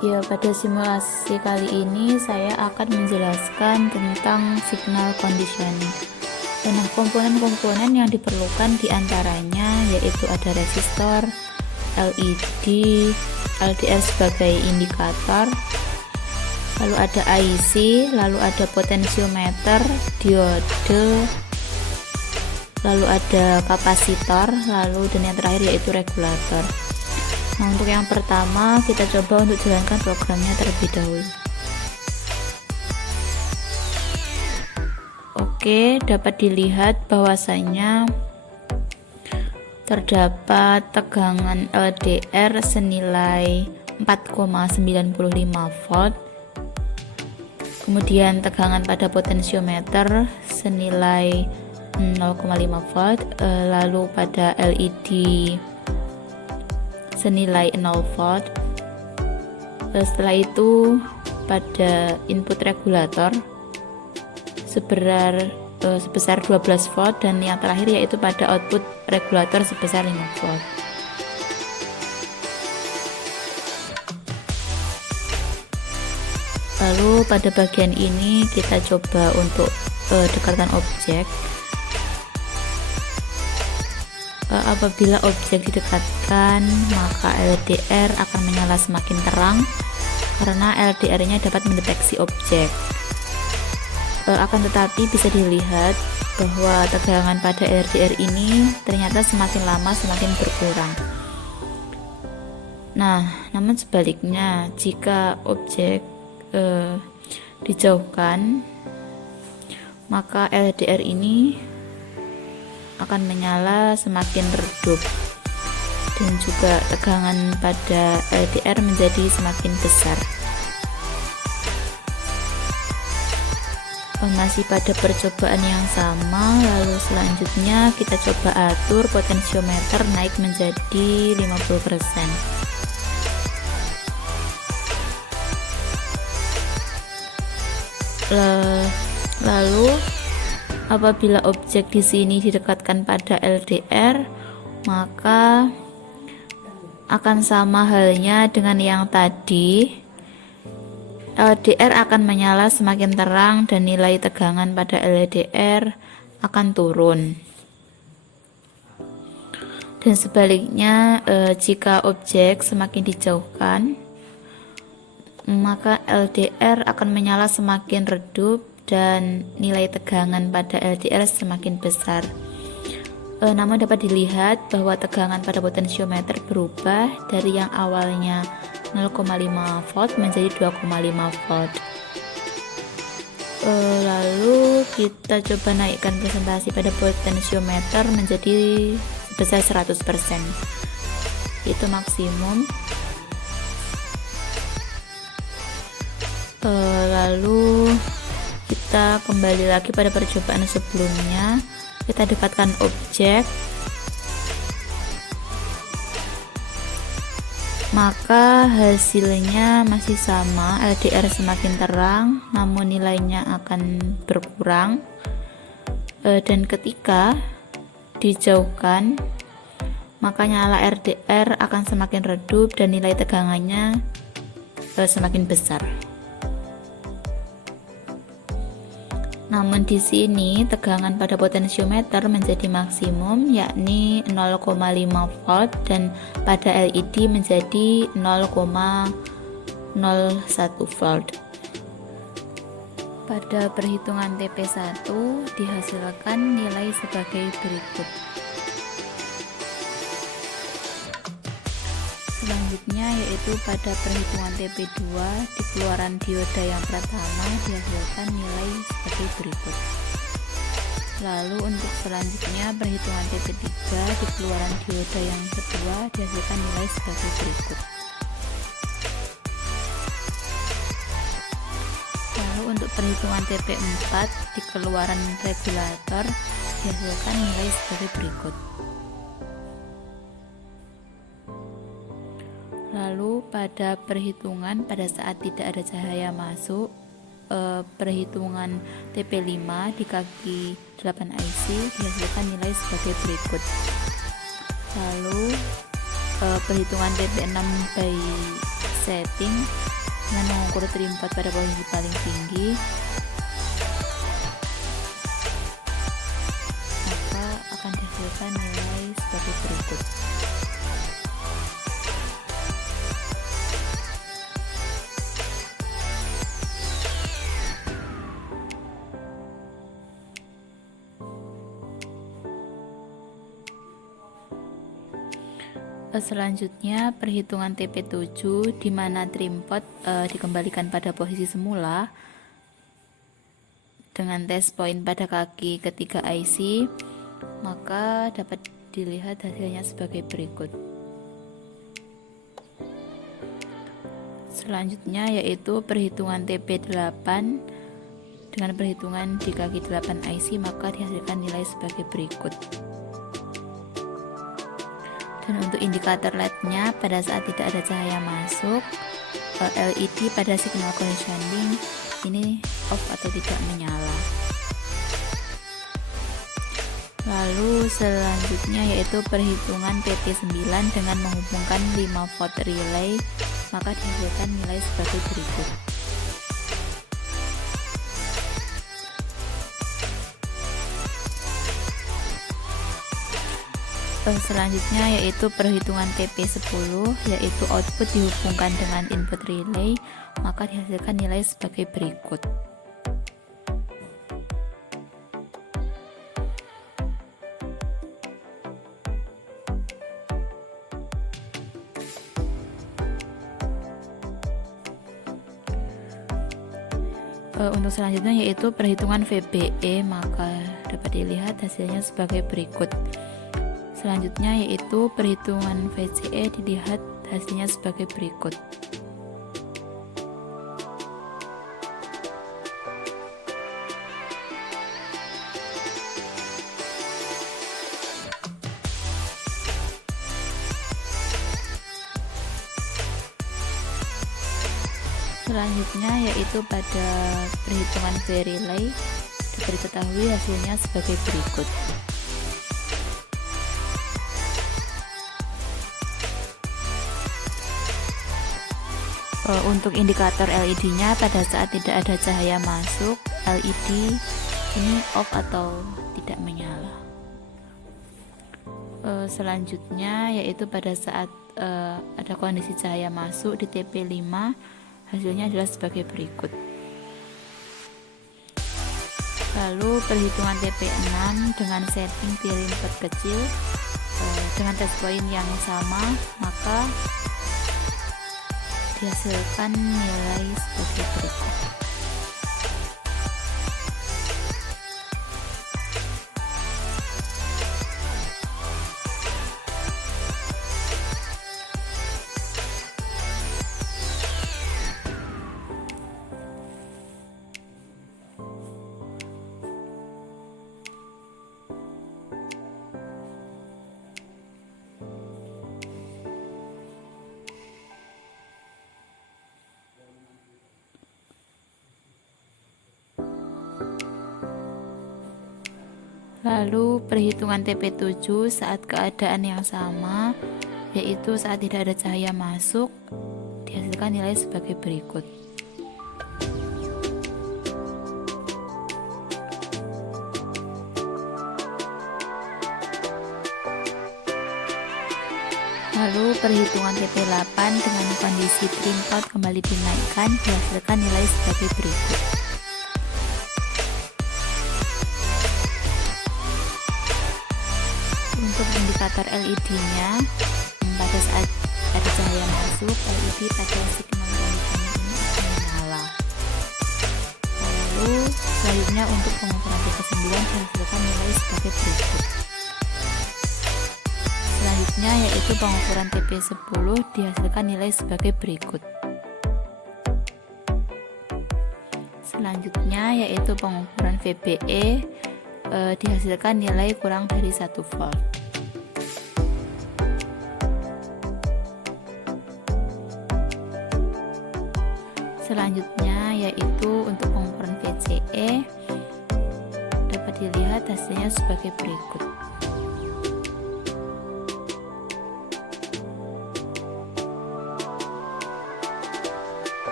Ya, pada simulasi kali ini saya akan menjelaskan tentang signal conditioning. Nah, komponen-komponen yang diperlukan diantaranya yaitu ada resistor, LED, LDR sebagai indikator, lalu ada IC, lalu ada potensiometer, diode, lalu ada kapasitor, lalu dan yang terakhir yaitu regulator. Nah, untuk yang pertama kita coba untuk jalankan programnya terlebih dahulu. Oke, dapat dilihat bahwasanya terdapat tegangan LDR senilai 4,95 volt. Kemudian tegangan pada potensiometer senilai 0,5 volt, lalu pada LED senilai 0 volt. Setelah itu pada input regulator sebesar 12 volt, dan yang terakhir yaitu pada output regulator sebesar 5 volt. Lalu pada bagian ini kita coba untuk dekatkan objek. Apabila objek didekatkan, maka LDR akan menyala semakin terang karena LDR-nya dapat mendeteksi objek. Akan tetapi bisa dilihat bahwa tegangan pada LDR ini ternyata semakin lama semakin berkurang. Nah, namun sebaliknya jika objek dijauhkan, maka LDR ini akan menyala semakin redup, dan juga tegangan pada LDR menjadi semakin besar. Masih pada percobaan yang sama, lalu selanjutnya kita coba atur potensiometer naik menjadi 50%. Lalu apabila objek di sini didekatkan pada LDR, maka akan sama halnya dengan yang tadi. LDR akan menyala semakin terang dan nilai tegangan pada LDR akan turun. Dan sebaliknya, jika objek semakin dijauhkan, maka LDR akan menyala semakin redup dan nilai tegangan pada LDR semakin besar. Namun dapat dilihat bahwa tegangan pada potensiometer berubah dari yang awalnya 0,5 volt menjadi 2,5 volt. Lalu kita coba naikkan presentasi pada potensiometer menjadi sebesar 100%. Itu maksimum. Lalu kita kembali lagi pada percobaan sebelumnya. Kita dekatkan objek, maka hasilnya masih sama, LDR semakin terang namun nilainya akan berkurang. Dan ketika dijauhkan, maka nyala LDR akan semakin redup dan nilai tegangannya semakin besar. Namun di sini tegangan pada potensiometer menjadi maksimum, yakni 0,5 volt, dan pada LED menjadi 0,01 volt. Pada perhitungan TP1 dihasilkan nilai sebagai berikut. Selanjutnya yaitu pada perhitungan TP2 di keluaran dioda yang pertama dihasilkan nilai sebagai berikut. Lalu untuk selanjutnya perhitungan TP3 di keluaran dioda yang kedua dihasilkan nilai sebagai berikut. Lalu untuk perhitungan TP4 di keluaran regulator dihasilkan nilai sebagai berikut. Lalu pada perhitungan pada saat tidak ada cahaya masuk, perhitungan TP5 di kaki 8 IC dihasilkan nilai sebagai berikut. Lalu perhitungan TP6 by setting dengan mengukur trim pot pada posisi paling tinggi, maka akan dihasilkan nilai sebagai berikut. Selanjutnya perhitungan TP7 di mana trim pot dikembalikan pada posisi semula dengan test point pada kaki ketiga IC, maka dapat dilihat hasilnya sebagai berikut. Selanjutnya yaitu perhitungan TP8 dengan perhitungan di kaki 8 IC, maka dihasilkan nilai sebagai berikut. Dan untuk indikator LED-nya pada saat tidak ada cahaya masuk, LED pada signal conditioning ini off atau tidak menyala. Lalu selanjutnya yaitu perhitungan TP9 dengan menghubungkan 5 volt relay, maka dihasilkan nilai sebagai berikut. Selanjutnya yaitu perhitungan TP10, yaitu output dihubungkan dengan input relay, maka dihasilkan nilai sebagai berikut. Untuk selanjutnya yaitu perhitungan VBE, maka dapat dilihat hasilnya sebagai berikut. Selanjutnya yaitu perhitungan VCE, dilihat hasilnya sebagai berikut. Selanjutnya yaitu pada perhitungan V-relay, dapat diketahui hasilnya sebagai berikut. Untuk indikator LED-nya pada saat tidak ada cahaya masuk, LED ini off atau tidak menyala. Selanjutnya yaitu pada saat ada kondisi cahaya masuk di TP5, hasilnya adalah sebagai berikut. Lalu perhitungan TP6 dengan setting piring pot kecil dengan test point yang sama, maka dihasilkan nilai sebagai berikut. Lalu perhitungan TP7 saat keadaan yang sama, yaitu saat tidak ada cahaya masuk, dihasilkan nilai sebagai berikut. Lalu perhitungan TP8 dengan kondisi trim pot kembali dinaikkan, dihasilkan nilai sebagai berikut. Untuk indikator LED-nya, pada saat ada cahaya masuk, LED pada signal conditioning ini akan menyala. Lalu selanjutnya untuk pengukuran TP9 dihasilkan nilai sebagai berikut. Selanjutnya yaitu pengukuran TP10 dihasilkan nilai sebagai berikut. Selanjutnya yaitu pengukuran VBE, dihasilkan nilai kurang dari 1 volt. Selanjutnya yaitu untuk pengukuran VCE dapat dilihat hasilnya sebagai berikut.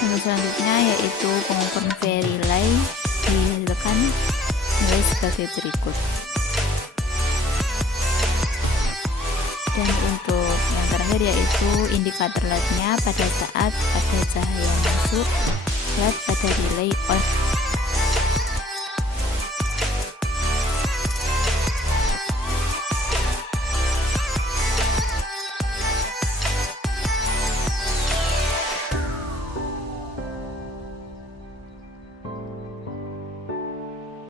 Untuk selanjutnya yaitu pengukuran V-relay dihasilkan nilai sebagai berikut. Dan untuk yang terakhir yaitu indikator LED-nya pada saat ada cahaya masuk, LED pada relay on.